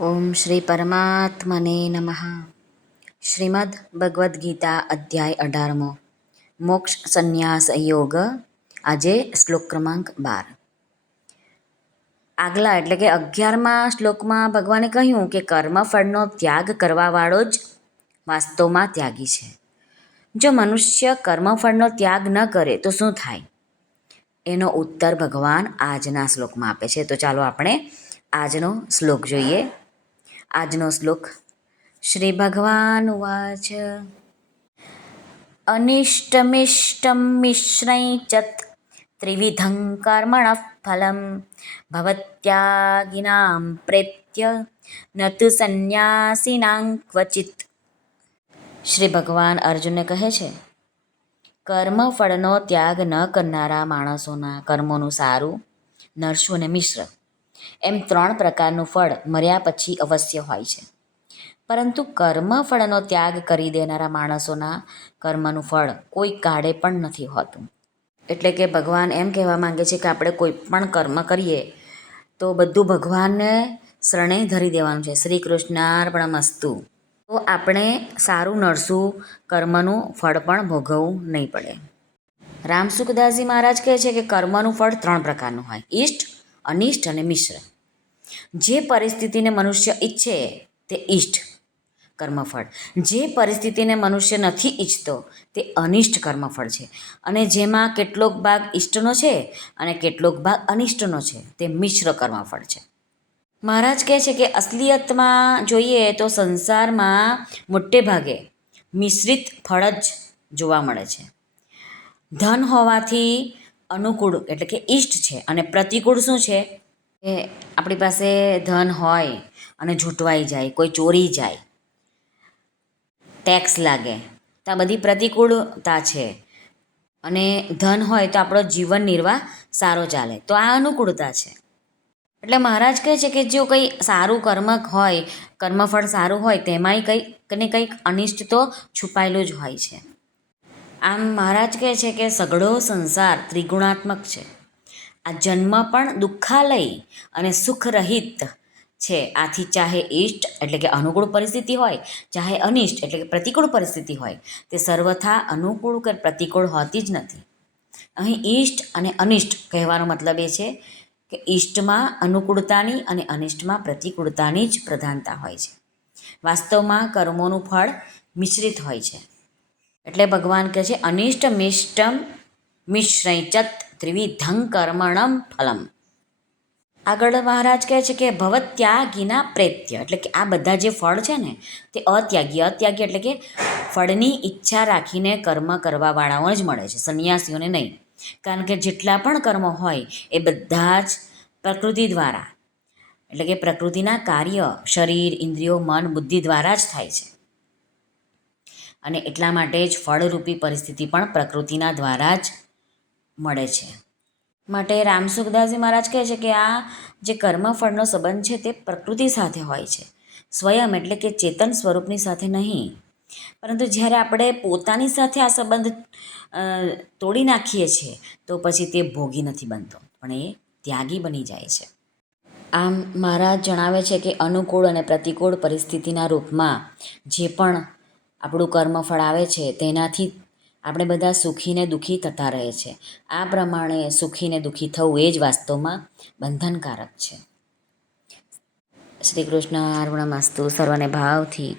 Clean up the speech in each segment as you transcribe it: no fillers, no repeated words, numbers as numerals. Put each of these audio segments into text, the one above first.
ઓમ શ્રી પરમાત્મને નમઃ. શ્રીમદ્ ભગવદ્ ગીતા અધ્યાય 18મો મોક્ષ સંન્યાસ યોગ. આજે શ્લોક ક્રમાંક 12. આગલા એટલે કે 11મા શ્લોકમાં ભગવાને કહ્યું કે કર્મફળનો ત્યાગ કરવાવાળો જ વાસ્તવમાં ત્યાગી છે. જો મનુષ્ય કર્મફળનો ત્યાગ ન કરે તો શું થાય? એનો ઉત્તર ભગવાન આજના શ્લોકમાં આપે છે. તો ચાલો આપણે આજનો શ્લોક જોઈએ. આજનો શ્લોક શ્રી ભગવાન ઉવાચ અનિષ્ટમિષ્ટમ મિશ્રૈચત ત્રિવિધં કર્મણઃ ફલં ભવત્યાગિનાં પ્રેત્ય ન તુ સંન્યાસિનાં ક્વચિત. શ્રી ભગવાન અર્જુનને કહે છે, કર્મફળનો ત્યાગ ન કરનારા માણસોના કર્મોનું સારું, નરસું અને મિશ્ર એમ 3 પ્રકારનું ફળ મર્યા પછી અવશ્ય હોય છે. પરંતુ કર્મફળનો ત્યાગ કરી દેનારા માણસોના કર્મનું ફળ કોઈ કાળે પણ નથી હોતું. એટલે કે ભગવાન એમ કહેવા માંગે છે કે આપણે કોઈ પણ કર્મ કરીએ તો બધું ભગવાનને શરણે ધરી દેવાનું છે. શ્રી કૃષ્ણાર્પણમસ્તુ. તો આપણે સારું નરસું કર્મનું ફળ પણ ભોગવવું નહીં પડે. રામસુખદાસજી મહારાજ કહે છે કે કર્મનું ફળ 3 પ્રકારનું હોય: ઇષ્ટ, અનિષ્ટ અને મિશ્ર. જે પરિસ્થિતિને મનુષ્ય ઈચ્છે તે ઇષ્ટ કર્મફળ, જે પરિસ્થિતિને મનુષ્ય નથી ઈચ્છતો તે અનિષ્ટ કર્મફળ છે, અને જેમાં કેટલોક ભાગ ઇષ્ટનો છે અને કેટલોક ભાગ અનિષ્ટનો છે તે મિશ્ર કર્મફળ છે. મહારાજ કહે છે કે અસલિયતમાં જોઈએ તો સંસારમાં મોટે ભાગે મિશ્રિત ફળ જ જોવા મળે છે. ધન હોવાથી અનુકૂળ એટલે કે ઇષ્ટ છે, અને પ્રતિકૂળ શું છે કે આપણી પાસે ધન હોય અને ઝૂંટવાઈ જાય, કોઈ ચોરી જાય, ટેક્સ લાગે, તો આ બધી પ્રતિકૂળતા છે. અને ધન હોય તો આપણો જીવન નિર્વાહ સારો ચાલે, તો આ અનુકૂળતા છે. એટલે મહારાજ કહે છે કે જો કંઈ સારું કર્મ હોય, કર્મફળ સારું હોય, તેમાંય કંઈક ને કંઈક અનિષ્ટ તો છુપાયેલું જ હોય છે. આમ મહારાજ કહે છે કે સઘળો સંસાર ત્રિગુણાત્મક છે. આ જન્મ પણ દુઃખાલય અને સુખરહિત છે. આથી ચાહે ઇષ્ટ એટલે કે અનુકૂળ પરિસ્થિતિ હોય, ચાહે અનિષ્ટ એટલે કે પ્રતિકૂળ પરિસ્થિતિ હોય, તે સર્વથા અનુકૂળ કે પ્રતિકૂળ હોતી જ નથી. અહીં ઇષ્ટ અને અનિષ્ટ કહેવાનો મતલબ એ છે કે ઇષ્ટમાં અનુકૂળતાની અને અનિષ્ટમાં પ્રતિકૂળતાની જ પ્રધાનતા હોય છે. વાસ્તવમાં કર્મોનું ફળ મિશ્રિત હોય છે. એટલે ભગવાન કહે છે અનિષ્ટ મિષ્ટમ મિશ્રૈચત ત્રિવિધં કર્મણં ફલમ. આગળ મહારાજ કહે છે કે ભવત્યાગિના પ્રેત્ય એટલે કે આ બધા જે ફળ છે ને તે અત્યાગી એટલે કે ફળની ઈચ્છા રાખીને કર્મ કરવાવાળાઓને જ મળે છે, સંન્યાસીઓને નહીં. કારણ કે જેટલા પણ કર્મો હોય એ બધા જ પ્રકૃતિ દ્વારા એટલે કે પ્રકૃતિના કાર્ય શરીર, ઇન્દ્રિયો, મન, બુદ્ધિ દ્વારા જ થાય છે. અને એટલા માટે જ ફળરૂપી પરિસ્થિતિ પણ પ્રકૃતિના દ્વારા જ મળે છે. માટે રામસુખદાસજી મહારાજ કહે છે કે આ જે કર્મફળનો સંબંધ છે તે પ્રકૃતિ સાથે હોય છે, સ્વયં એટલે કે ચેતન સ્વરૂપની સાથે નહીં. પરંતુ જ્યારે આપણે પોતાની સાથે આ સંબંધ તોડી નાખીએ છીએ તો પછી તે ભોગી નથી બનતો, પણ એ ત્યાગી બની જાય છે. આમ મહારાજ જણાવે છે કે અનુકૂળ અને પ્રતિકૂળ પરિસ્થિતિના રૂપમાં જે પણ આપણું કર્મફળ આવે છે તેનાથી આપણે બધા સુખીને દુઃખી થતા રહે છે. આ પ્રમાણે સુખીને દુઃખી થવું એ જ વાસ્તવમાં બંધનકારક છે. શ્રી કૃષ્ણ અર્પણમસ્તુ. સર્વને ભાવથી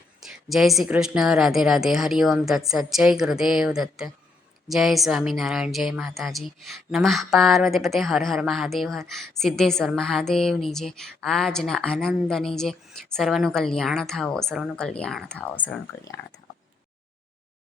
જય શ્રી કૃષ્ણ. રાધે રાધે. હરિઓમ તત્સત. જય ગુરુદેવ દત્ત. જય સ્વામિનારાયણ. જય માતાજી. નમઃ પાર્વતી પતે. હર હર મહાદેવ. હર સિદ્ધેશ્વર મહાદેવની જય. આજના આનંદની જય. સર્વનું કલ્યાણ થાઓ, સર્વનું કલ્યાણ થાઓ, સર્વનું કલ્યાણ થાઓ.